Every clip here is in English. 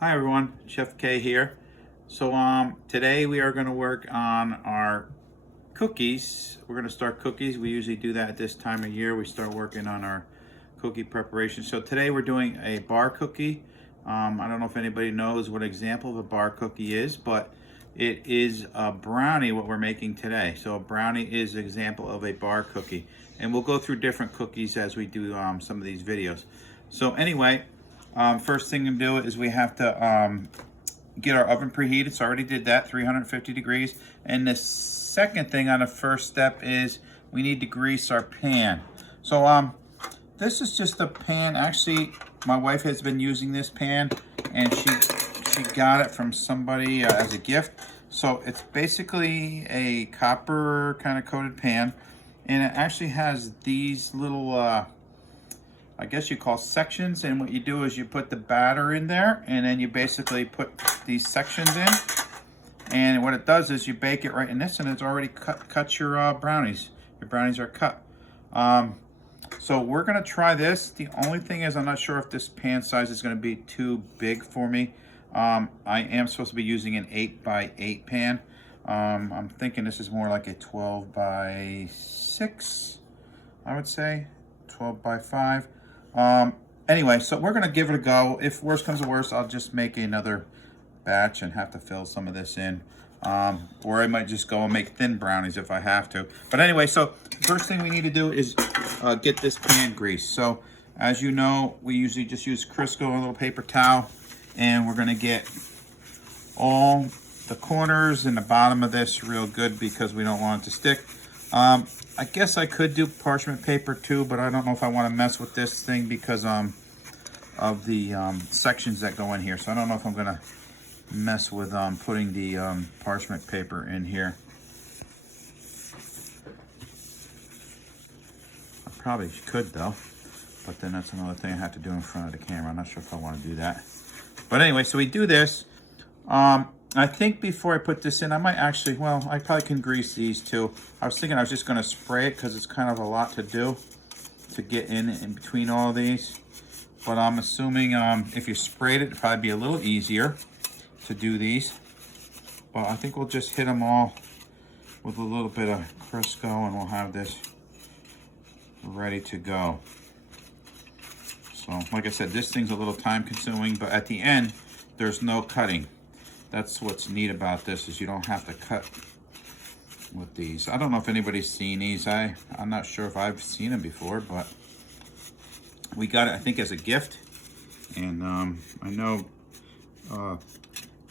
Hi everyone, Chef K here. So today we are going to work on our cookies. We're going to start cookies. We usually do that at this time of year. We start working on our cookie preparation. So today we're doing a bar cookie. I don't know if anybody knows what example of a bar cookie is, but it is a brownie what we're making today. So a brownie is an example of a bar cookie. And we'll go through different cookies as we do some of these videos. So anyway, first thing to do is we have to get our oven preheated. So I already did that, 350 degrees. And the second thing on the first step is we need to grease our pan. So this is just a pan. Actually, my wife has been using this pan and she got it from somebody as a gift. So it's basically a copper kind of coated pan, and it actually has these little I guess you call sections, and what you do is you put the batter in there and then you basically put these sections in, and what it does is you bake it right in this, and it's already cut your brownies. Your brownies are cut. So we're gonna try this. The only thing is I'm not sure if this pan size is gonna be too big for me. I am supposed to be using an 8x8 pan. I'm thinking this is more like a 12x6, I would say, 12x5. Anyway, so we're gonna give it a go. If worse comes to worse, I'll just make another batch and have to fill some of this in. Or I might just go and make thin brownies if I have to. But anyway, so the first thing we need to do is get this pan greased. So as you know, we usually just use Crisco and a little paper towel, and we're gonna get all the corners and the bottom of this real good because we don't want it to stick. I guess I could do parchment paper too, but I don't know if I want to mess with this thing because of the sections that go in here. So I don't know if I'm gonna mess with putting the parchment paper in here. I probably could though, but then that's another thing I have to do in front of the camera. I'm not sure if I want to do that. But anyway, so we do this. I think before I put this in, I might actually, well, I probably can grease these too. I was thinking I was just going to spray it because it's kind of a lot to do to get in between all these. But I'm assuming if you sprayed it, it'd probably be a little easier to do these. But I think we'll just hit them all with a little bit of Crisco and we'll have this ready to go. So like I said, this thing's a little time consuming, but at the end, there's no cutting. That's what's neat about this, is you don't have to cut with these. I don't know if anybody's seen these. I'm not sure if I've seen them before, but we got it, I think, as a gift. And I know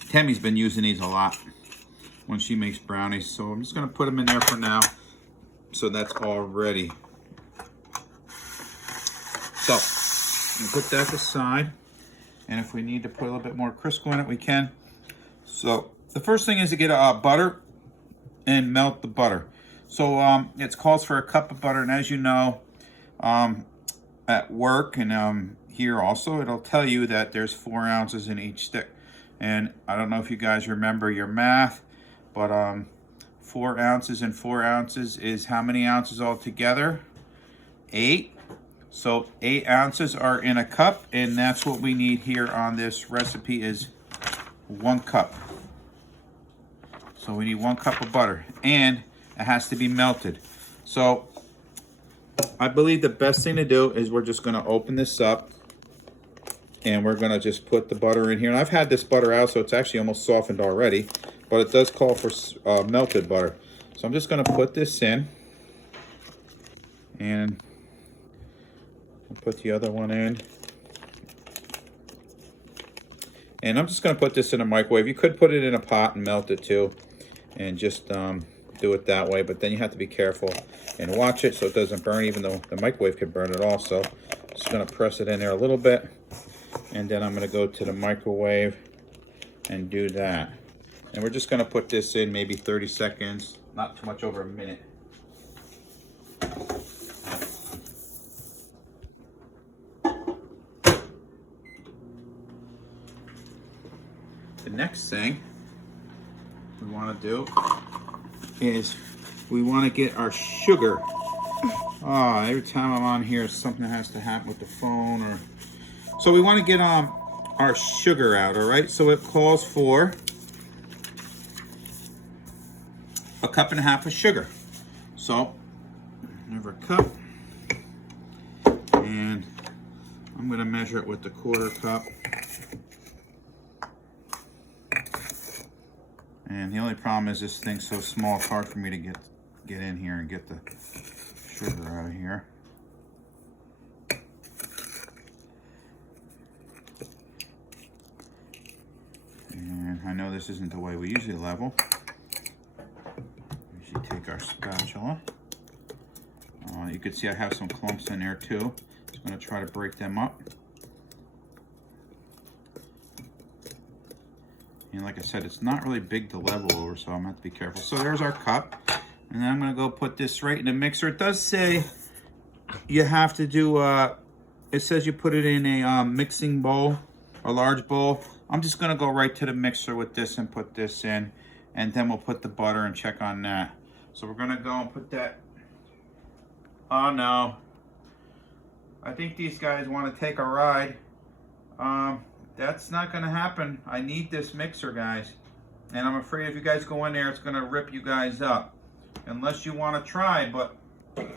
Tammy's been using these a lot when she makes brownies. So I'm just gonna put them in there for now. So that's all ready. So I'm gonna put that aside. And if we need to put a little bit more Crisco in it, we can. So the first thing is to get butter and melt the butter. So it calls for a cup of butter, and as you know, at work and here also, it'll tell you that there's 4 ounces in each stick. And I don't know if you guys remember your math, but 4 ounces and 4 ounces is how many ounces altogether? 8. So 8 ounces are in a cup, and that's what we need here on this recipe is 1 cup. So we need 1 cup of butter, and it has to be melted. So I believe the best thing to do is we're just gonna open this up and we're gonna just put the butter in here. And I've had this butter out, so it's actually almost softened already, but it does call for melted butter. So I'm just gonna put this in, and I'll put the other one in. And I'm just gonna put this in a microwave. You could put it in a pot and melt it too, and just do it that way, but then you have to be careful and watch it so it doesn't burn, even though the microwave could burn it also. Just gonna press it in there a little bit, and then I'm gonna go to the microwave and do that. And we're just gonna put this in maybe 30 seconds, not too much over a minute. The next thing we want to do is we want to get our sugar. Every time I'm on here, something has to happen with the phone. So we want to get our sugar out, all right? So it calls for 1.5 cups of sugar. So, over a cup. And I'm gonna measure it with the 1/4 cup. And the only problem is this thing's so small, it's hard for me to get in here and get the sugar out of here. And I know this isn't the way we usually level. We usually take our spatula. You can see I have some clumps in there too. Just going to try to break them up. And like I said, it's not really big to level over, so I'm going to have to be careful. So there's our cup. And then I'm going to go put this right in the mixer. It does say you have to do, it says you put it in a mixing bowl, a large bowl. I'm just going to go right to the mixer with this and put this in. And then we'll put the butter and check on that. So we're going to go and put that. Oh no. I think these guys want to take a ride. That's not going to happen. I need this mixer, guys. And I'm afraid if you guys go in there, it's going to rip you guys up. Unless you want to try, but...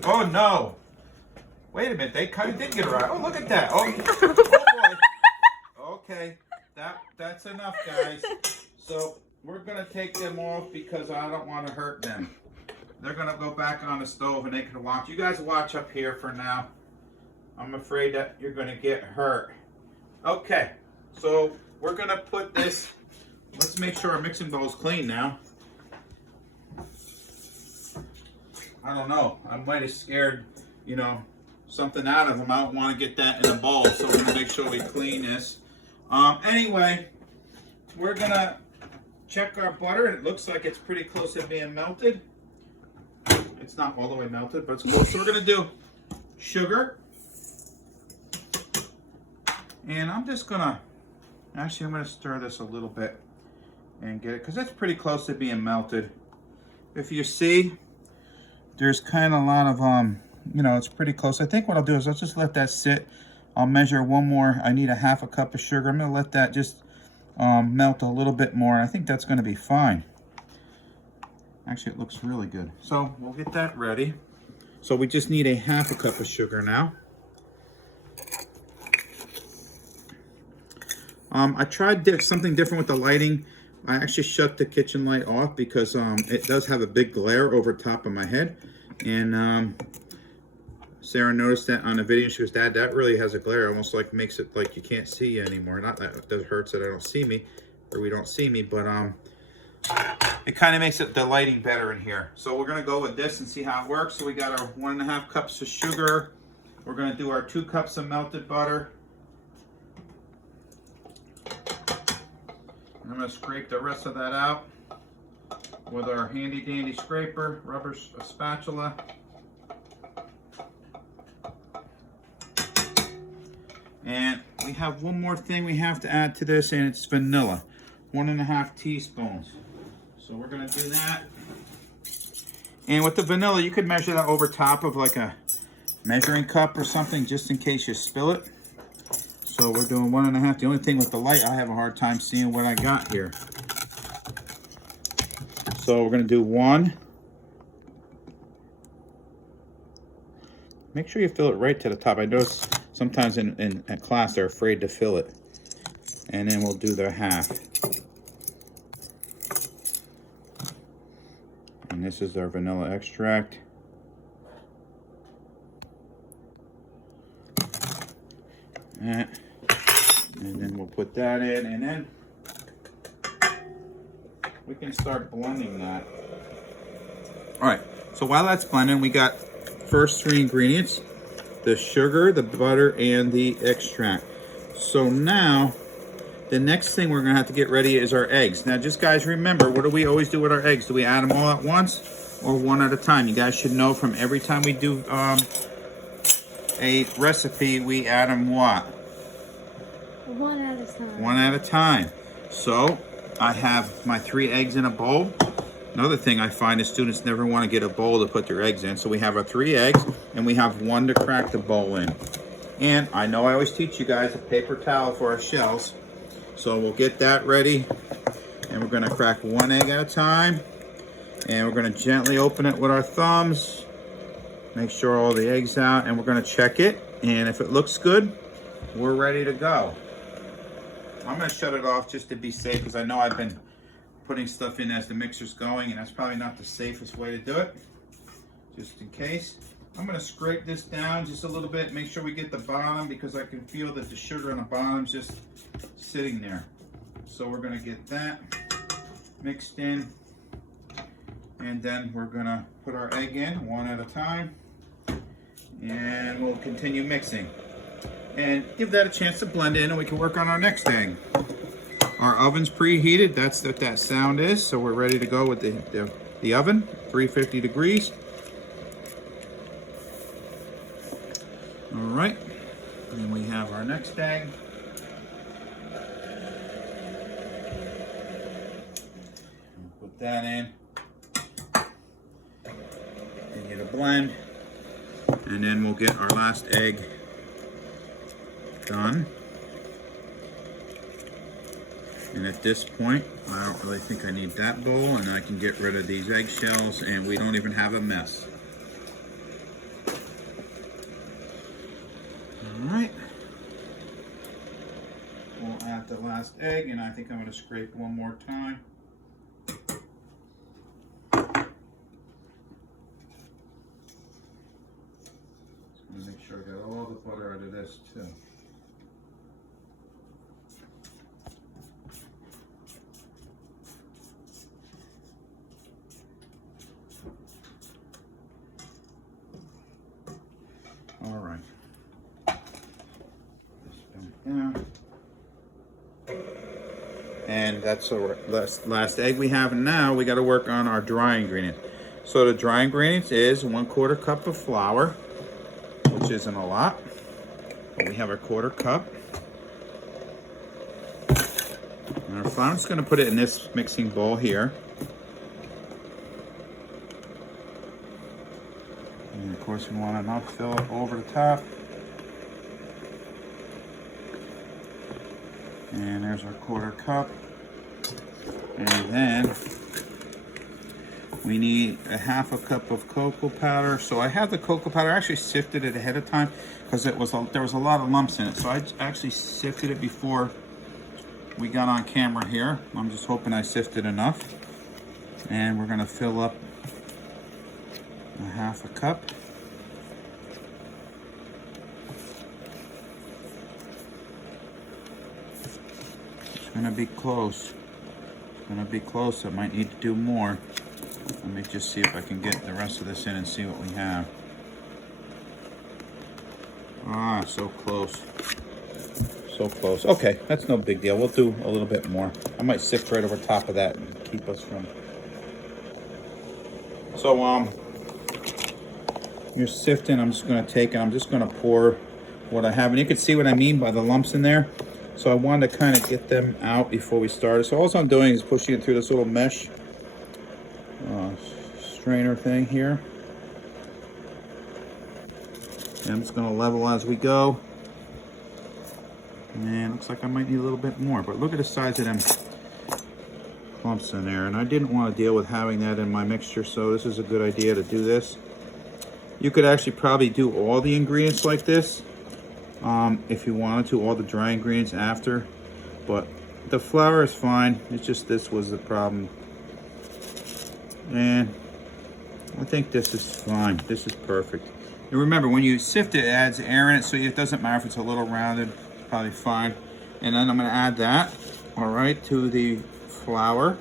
Oh, no. Wait a minute. They kind of did get a ride. Oh, look at that. Oh, oh boy. Okay. That's enough, guys. So, we're going to take them off because I don't want to hurt them. They're going to go back on the stove and they can watch. You guys watch up here for now. I'm afraid that you're going to get hurt. Okay. So we're going to put this, let's make sure our mixing bowl is clean now. I don't know. I might have scared, you know, something out of them. I don't want to get that in a bowl, so we're going to make sure we clean this. Anyway, we're going to check our butter, and it looks like it's pretty close to being melted. It's not all the way melted, but it's close. So we're going to do sugar. And I'm just going to, actually I'm going to stir this a little bit and get it, because that's pretty close to being melted. If you see, there's kind of a lot of, you know, it's pretty close. I think what I'll do is I'll just let that sit. I'll measure one more. I need 1/2 cup of sugar. I'm going to let that just melt a little bit more. I think that's going to be fine. Actually, it looks really good. So we'll get that ready. So we just need 1/2 cup of sugar now. I tried something different with the lighting. I actually shut the kitchen light off because it does have a big glare over top of my head. And Sarah noticed that on the video. She goes, "Dad, that really has a glare. Almost like makes it like you can't see anymore." Not that it hurts that I don't see me, or we don't see me, but it kind of makes it the lighting better in here. So we're gonna go with this and see how it works. So we got our 1.5 cups of sugar. We're gonna do our 2 cups of melted butter. I'm gonna scrape the rest of that out with our handy dandy scraper, rubber spatula. And we have one more thing we have to add to this, and it's vanilla. 1.5 teaspoons. So we're gonna do that. And with the vanilla, you could measure that over top of like a measuring cup or something, just in case you spill it. So we're doing 1.5. The only thing with the light, I have a hard time seeing what I got here. So we're gonna do 1. Make sure you fill it right to the top. I notice sometimes in class they're afraid to fill it. And then we'll do the 1/2. And this is our vanilla extract. And then we'll put that in, and then we can start blending that. All right, so while that's blending, we got first 3 ingredients: the sugar, the butter, and the extract. So now, the next thing we're gonna have to get ready is our eggs. Now, just guys, remember, what do we always do with our eggs? Do we add them all at once or one at a time? You guys should know from every time we do a recipe, we add them what? One at a time. One at a time. So I have my 3 eggs in a bowl. Another thing I find is students never want to get a bowl to put their eggs in. So we have our 3 eggs, and we have 1 to crack the bowl in. And I know I always teach you guys a paper towel for our shells. So we'll get that ready, and we're gonna crack one egg at a time, and we're gonna gently open it with our thumbs, make sure all the eggs out, and we're gonna check it, and if it looks good, we're ready to go. I'm gonna shut it off just to be safe, because I know I've been putting stuff in as the mixer's going, and that's probably not the safest way to do it, just in case. I'm gonna scrape this down just a little bit, make sure we get the bottom, because I can feel that the sugar on the bottom's just sitting there. So we're gonna get that mixed in, and then we're gonna put our egg in one at a time, and we'll continue mixing and give that a chance to blend in, and we can work on our next egg. Our oven's preheated, that's what that sound is, so we're ready to go with the oven, 350 degrees. All right, and we have our next egg. Put that in, and get a blend, and then we'll get our last egg done. And at this point, I don't really think I need that bowl, and I can get rid of these eggshells, and we don't even have a mess. All right. We'll add the last egg, and I think I'm going to scrape one more time. Just going to make sure I got all the butter out of this too. All right. Down. And that's our last egg we have. And now we got to work on our dry ingredients. So the dry ingredients is 1/4 cup of flour, which isn't a lot, but we have our 1/4 cup. And our flour, I'm just going to put it in this mixing bowl here. And of course we want to not fill it over the top. And there's our 1/4 cup. And then we need a 1/2 cup of cocoa powder. So I have the cocoa powder. I actually sifted it ahead of time because there was a lot of lumps in it. So I actually sifted it before we got on camera here. I'm just hoping I sifted enough. And we're gonna fill up a 1/2 cup. It's gonna be close. It's gonna be close. I might need to do more. Let me just see if I can get the rest of this in and see what we have. Ah, so close. So close. Okay, that's no big deal. We'll do a little bit more. I might sift right over top of that and keep us from... So, you're sifting. I'm just gonna take it. I'm just gonna pour what I have. And you can see what I mean by the lumps in there. So I wanted to kind of get them out before we started. So all I'm doing is pushing it through this little mesh strainer thing here. And I'm just going to level as we go. And looks like I might need a little bit more. But look at the size of them clumps in there. And I didn't want to deal with having that in my mixture, so this is a good idea to do this. You could actually probably do all the ingredients like this. If you wanted to, all the dry ingredients after, but the flour is fine. It's just this was the problem, and I think this is fine. This is perfect. And remember, when you sift it, it adds air in it, so it doesn't matter if it's a little rounded. It's probably fine. And then I'm going to add that, all right, to the flour,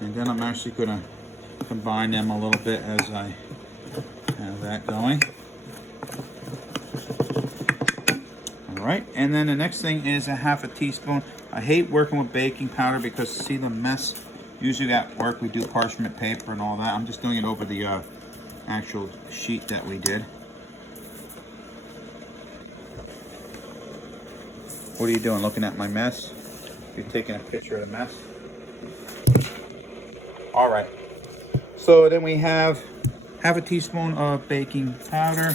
and then I'm actually going to combine them a little bit as I have that going. All right, and then the next thing is a 1/2 teaspoon. I hate working with baking powder because see the mess. Usually at work we do parchment paper and all that. I'm just doing it over the actual sheet that we did. What are you doing, looking at my mess? You're taking a picture of the mess? All right, so then we have 1/2 teaspoon of baking powder.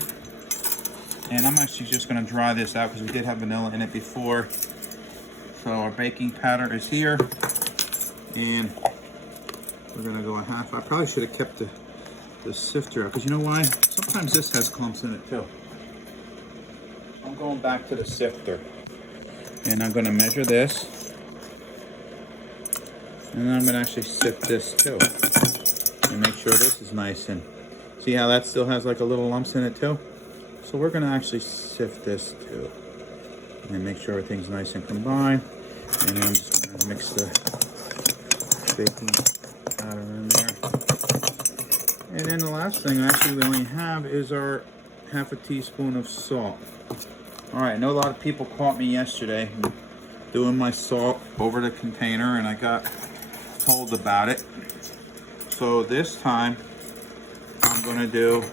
And I'm actually just gonna dry this out because we did have vanilla in it before. So our baking powder is here. And we're gonna go a half. I probably should have kept the sifter out, because you know why? Sometimes this has clumps in it too. I'm going back to the sifter. And I'm gonna measure this. And then I'm gonna actually sift this too. And make sure this is nice, and see how that still has like a little lumps in it too? So we're gonna actually sift this too. And make sure everything's nice and combined. And then I'm just gonna mix the baking powder in there. And then the last thing actually we only have is our half a teaspoon of salt. All right, I know a lot of people caught me yesterday doing my salt over the container, and I got told about it. So this time I'm gonna do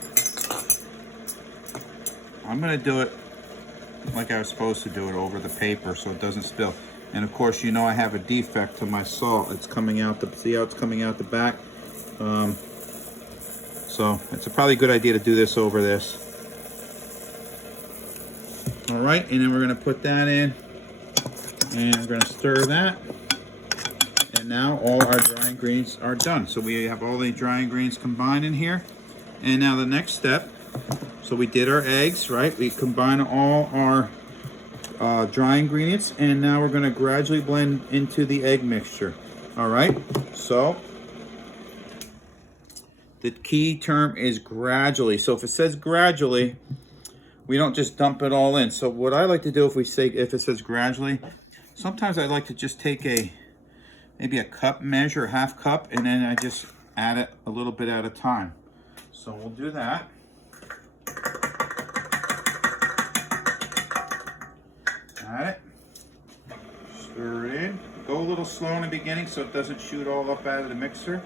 it like I was supposed to do it, over the paper so it doesn't spill. And of course, you know I have a defect to my salt. It's coming out see how it's coming out the back? So it's probably a good idea to do this over this. All right, and then we're gonna put that in, and we're gonna stir that. And now all our dry ingredients are done. So we have all the dry ingredients combined in here. And now the next step, so we did our eggs, right? We combine all our dry ingredients, and now we're gonna gradually blend into the egg mixture. All right, so the key term is gradually. So if it says gradually, we don't just dump it all in. So what I like to do, if it says gradually, sometimes I like to just take maybe a cup measure, half cup, and then I just add it a little bit at a time. So we'll do that. Add it, stir it in. Go a little slow in the beginning so it doesn't shoot all up out of the mixer.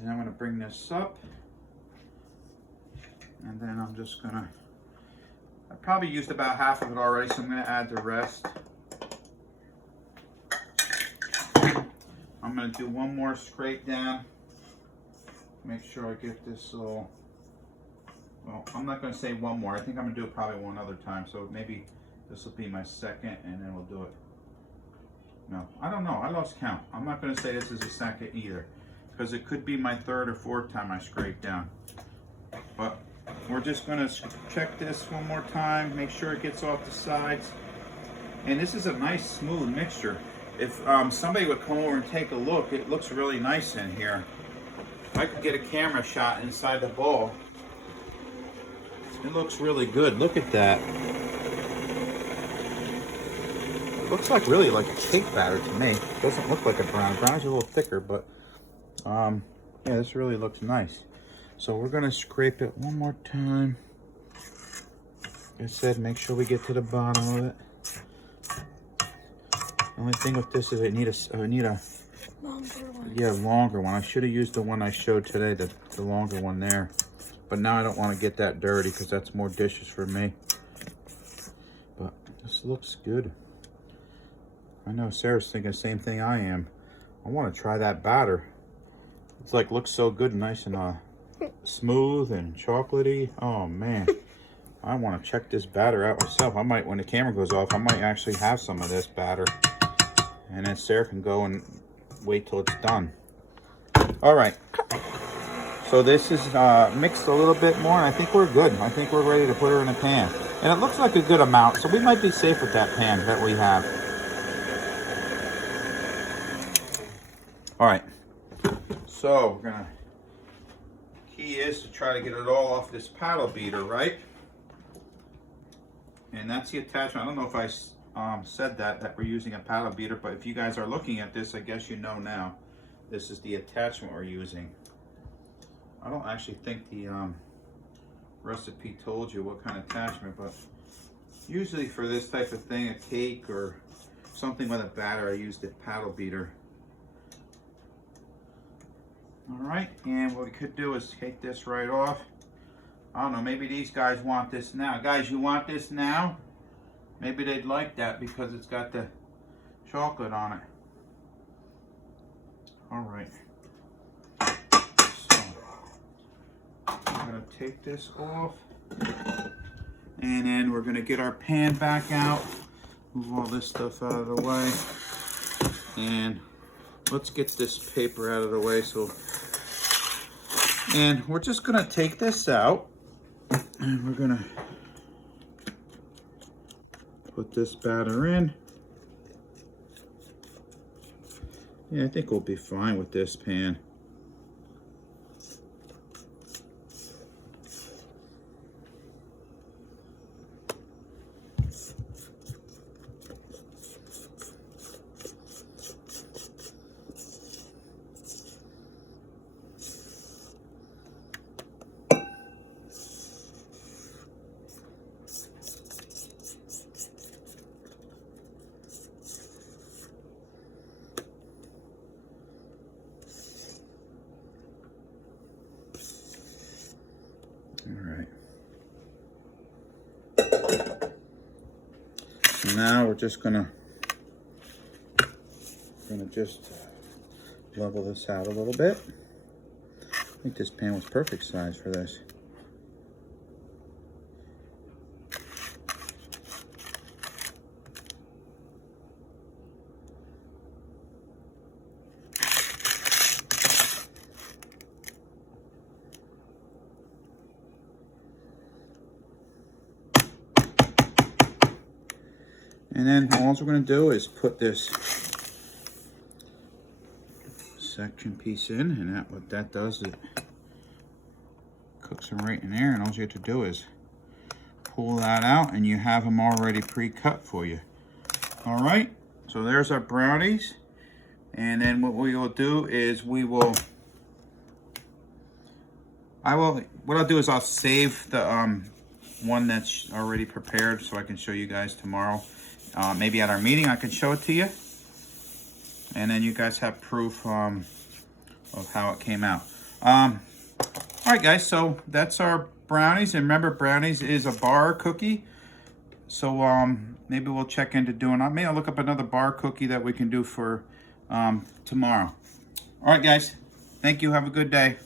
And I'm gonna bring this up. And then I'm just gonna, I probably used about half of it already, so I'm gonna add the rest. I'm gonna do one more scrape down. Make sure I get this all, well, I'm not gonna say one more. I think I'm gonna do it probably one other time. So maybe this will be my second, and then we'll do it. No, I don't know, I lost count. I'm not gonna say this is a second either, because it could be my third or fourth time I scrape down. But we're just gonna check this one more time, make sure it gets off the sides. And this is a nice smooth mixture. If somebody would come over and take a look, it looks really nice in here. If I could get a camera shot inside the bowl, it looks really good. Look at that. It looks like really like a cake batter to me. It doesn't look like a brownie. Brownie's a little thicker, but yeah, this really looks nice. So we're gonna scrape it one more time. Like I said, make sure we get to the bottom of it. The only thing with this is I need a Longer one. yeah, longer one. I should have used the one I showed today, the longer one there. But now I don't want to get that dirty because that's more dishes for me. But this looks good. I know Sarah's thinking the same thing I am. I want to try that batter. It's like looks so good, nice and smooth and chocolatey. Oh man, I want to check this batter out myself. I might, when the camera goes off, I might actually have some of this batter, and then Sarah can go and wait till it's done. All right, so this is mixed a little bit more, and I think we're good. I think we're ready to put her in a pan, and it looks like a good amount, so we might be safe with that pan that we have. All right, so we're gonna, key is to try to get it all off this paddle beater, right? And that's the attachment. I don't know if I said that we're using a paddle beater, but if you guys are looking at this, I guess you know now. This is the attachment we're using. I don't actually think the recipe told you what kind of attachment, but usually for this type of thing, a cake or something with a batter, I use the paddle beater. All right, and what we could do is take this right off. I don't know, maybe these guys want this now. Guys, you want this now? Maybe they'd like that because it's got the chocolate on it. All right. So I'm gonna take this off, and then we're gonna get our pan back out. Move all this stuff out of the way, and let's get this paper out of the way. And we're just gonna take this out, and we're gonna put this batter in. Yeah, I think we'll be fine with this pan. All right. So now we're just gonna just level this out a little bit. I think this pan was perfect size for this. And then all we're going to do is put this section piece in, and what that does, it cooks them right in there, and all you have to do is pull that out, and you have them already pre-cut for you. All right, so there's our brownies, and then what we will do is what I'll do is I'll save the one that's already prepared so I can show you guys tomorrow. Maybe at our meeting I can show it to you, and then you guys have proof of how it came out. All right, guys, so that's our brownies, and remember, brownies is a bar cookie. So maybe we'll check into doing. Maybe I'll look up another bar cookie that we can do for tomorrow. All right, guys, thank you. Have a good day.